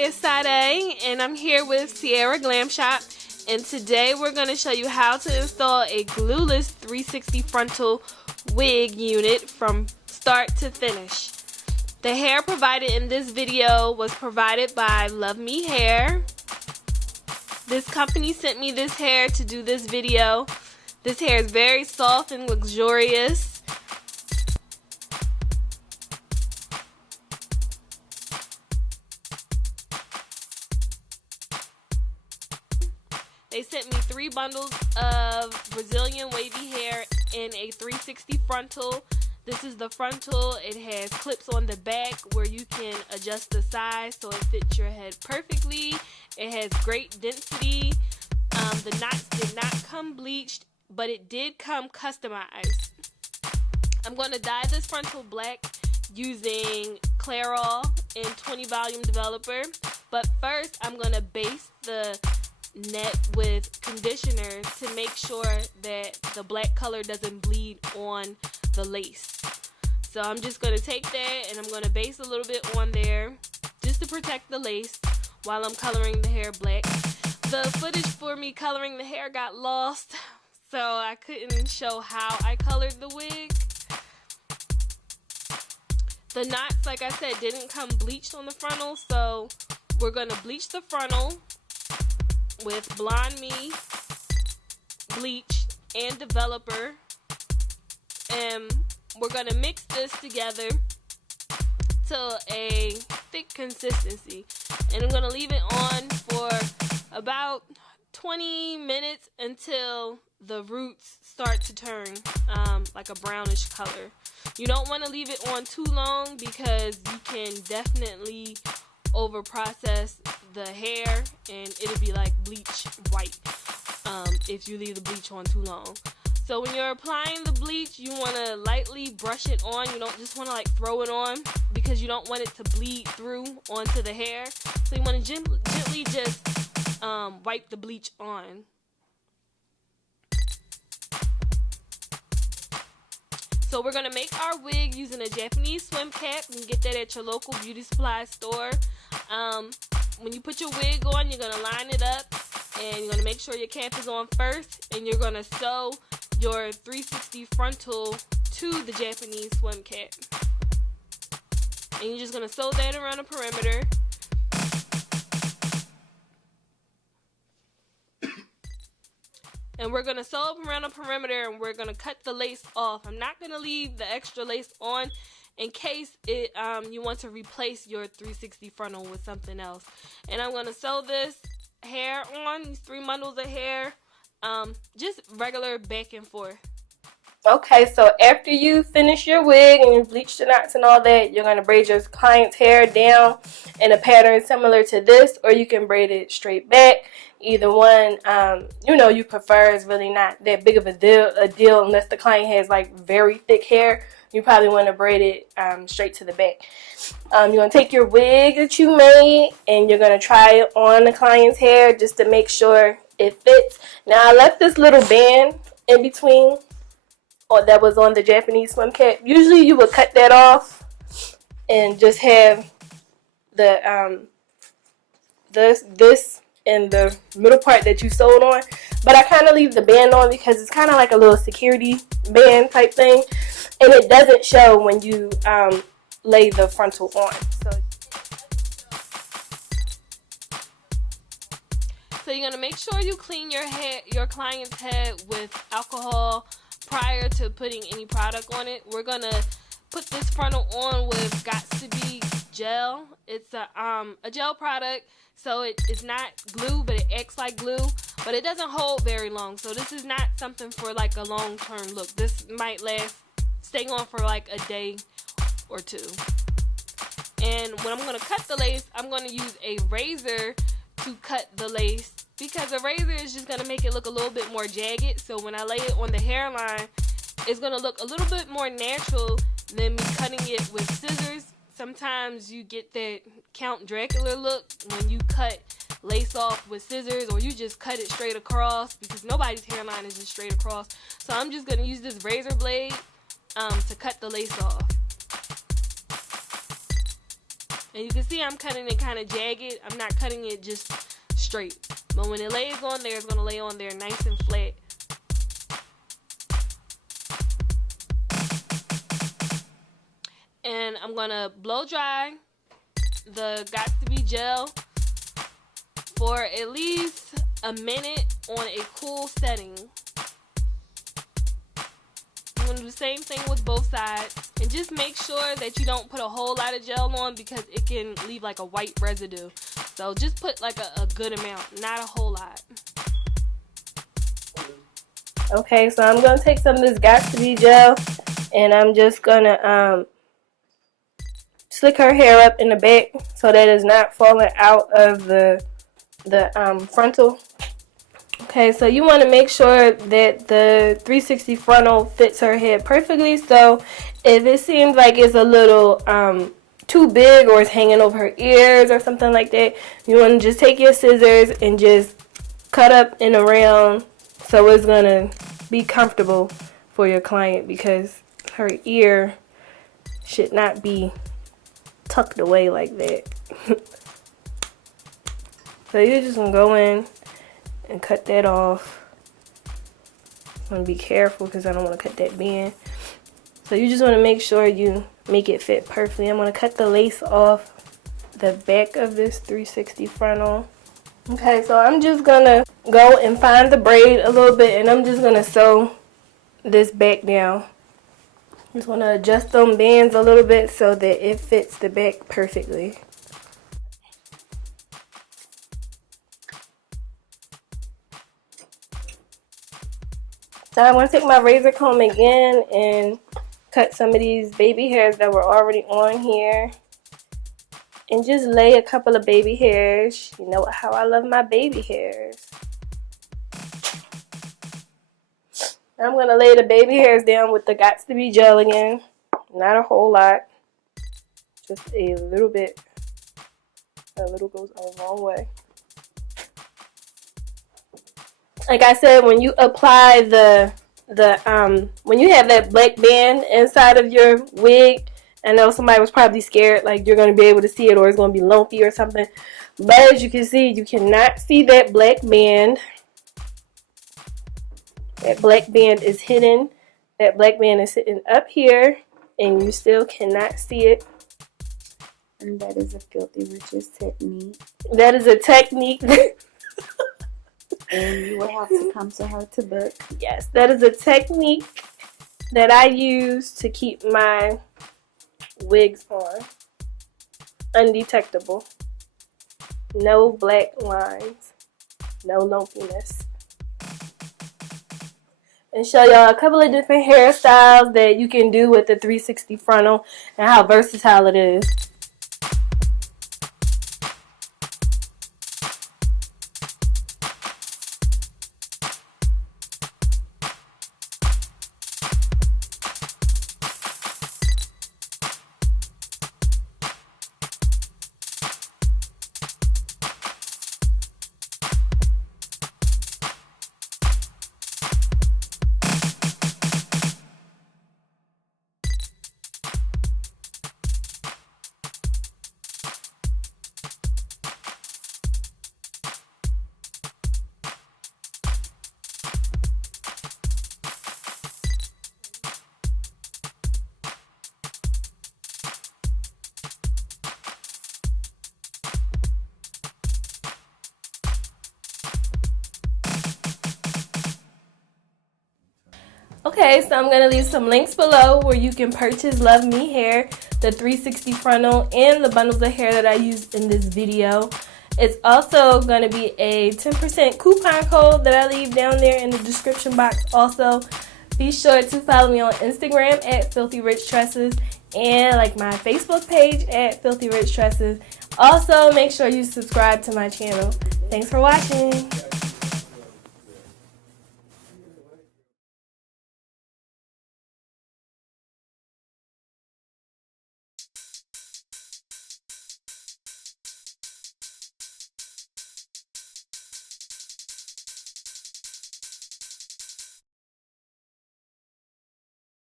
It's Sade, and I'm here with Sierra Glam Shop, and today we're going to show you how to install a glueless 360 frontal wig unit from start to finish. The hair provided in this video was provided by LuvMe Hair. This company sent me this hair to do this video. This hair is very soft and luxurious. They sent me 3 bundles of Brazilian wavy hair in a 360 frontal. This is the frontal. It has clips on the back where you can adjust the size so it fits your head perfectly. It has great density. The knots did not come bleached, but it did come customized. I'm going to dye this frontal black using 𝐏𝐚𝐲 in 20 volume developer. But first, I'm going to base the net with conditioner to make sure that the black color doesn't bleed on the lace. So I'm just going to take that and I'm going to base a little bit on there just to protect the lace while I'm coloring the hair black. The footage for me coloring the hair got lost, so I couldn't show how I colored the wig. The knots, like I said, didn't come bleached on the frontal, so we're going to bleach the frontal with Blonde Me, bleach, and developer. And we're going to mix this together to a thick consistency. And I'm going to leave it on for about 20 minutes until the roots start to turn like a brownish color. You don't want to leave it on too long because you can definitely over process the hair and it'll be like bleach white if you leave the bleach on too long. So when you're applying the bleach, you want to lightly brush it on. You don't just want to like throw it on because you don't want it to bleed through onto the hair. So you want to gently just wipe the bleach on. So we're going to make our wig using a Japanese swim cap. You can get that at your local beauty supply store. When you put your wig on, you're going to line it up and you're going to make sure your cap is on first, and you're going to sew your 360 frontal to the Japanese swim cap. And you're just going to sew that around the perimeter. And we're going to sew up around the perimeter and we're going to cut the lace off. I'm not going to leave the extra lace on in case you want to replace your 360 frontal with something else. And I'm going to sew this hair on, these 3 bundles of hair, just regular back and forth. Okay, so after you finish your wig and you bleach the knots and all that, you're going to braid your client's hair down in a pattern similar to this, or you can braid it straight back. Either one, you prefer. Is really not that big of a deal unless the client has like very thick hair. You probably want to braid it straight to the back. You're going to take your wig that you made and you're going to try it on the client's hair just to make sure it fits. Now I left this little band in between that was on the Japanese swim cap. Usually you would cut that off and just have the this in the middle part that you sewed on, but I kind of leave the band on because it's kind of like a little security band type thing, and it doesn't show when you lay the frontal on. So you're gonna make sure you clean your client's head with alcohol prior to putting any product on it. We're gonna put this frontal on with 𝐏𝐚𝐲 gel. It's a gel product, so it's not glue, but it acts like glue, but it doesn't hold very long. So this is not something for like a long-term look. This might stay on for like a day or 2. And when I'm gonna cut the lace, I'm gonna use a razor to cut the lace because a razor is just gonna make it look a little bit more jagged. So when I lay it on the hairline, it's gonna look a little bit more natural than me cutting it with scissors. Sometimes you get that Count Dracula look when you cut lace off with scissors, or you just cut it straight across, because nobody's hairline is just straight across. So I'm just going to use this razor blade to cut the lace off. And you can see I'm cutting it kind of jagged. I'm not cutting it just straight. But when it lays on there, it's going to lay on there nice and flat. And I'm going to blow dry the 𝐏𝐚𝐲 gel for at least a minute on a cool setting. I'm going to do the same thing with both sides. And just make sure that you don't put a whole lot of gel on because it can leave like a white residue. So just put like a good amount, not a whole lot. Okay, so I'm going to take some of this 𝐏𝐚𝐲 gel and I'm just going to slick her hair up in the back so that it's not falling out of the frontal. Okay, so you want to make sure that the 360 frontal fits her head perfectly. So if it seems like it's a little too big or it's hanging over her ears or something like that, you want to just take your scissors and just cut up and around so it's going to be comfortable for your client, because her ear should not be tucked away like that. So you're just going to go in and cut that off. I'm going to be careful because I don't want to cut that band. So you just want to make sure you make it fit perfectly. I'm going to cut the lace off the back of this 360 frontal. Okay, so I'm just going to go and find the braid a little bit, and I'm just going to sew this back down. Just want to adjust them bands a little bit so that it fits the back perfectly. So I'm going to take my razor comb again and cut some of these baby hairs that were already on here. And just lay a couple of baby hairs. You know how I love my baby hairs. I'm going to lay the baby hairs down with the 𝐏𝐚𝐲 gel again. Not a whole lot. Just a little bit. A little goes a long way. Like I said, when you apply when you have that black band inside of your wig, I know somebody was probably scared like you're going to be able to see it or it's going to be lumpy or something. But as you can see, you cannot see that black band. That black band is hidden. That black band is sitting up here and you still cannot see it. And that is a filthy riches technique. That is a technique. And you will have to come to her to book. Yes, that is a technique that I use to keep my wigs on. Undetectable. No black lines. No lumpiness. And show y'all a couple of different hairstyles that you can do with the 360 frontal and how versatile it is. Okay, so I'm going to leave some links below where you can purchase LuvMe Hair, the 360 frontal, and the bundles of hair that I used in this video. It's also going to be a 10% coupon code that I leave down there in the description box. Also, be sure to follow me on Instagram at Filthy Rich Tresses and like my Facebook page at Filthy Rich Tresses. Also, make sure you subscribe to my channel. Thanks for watching.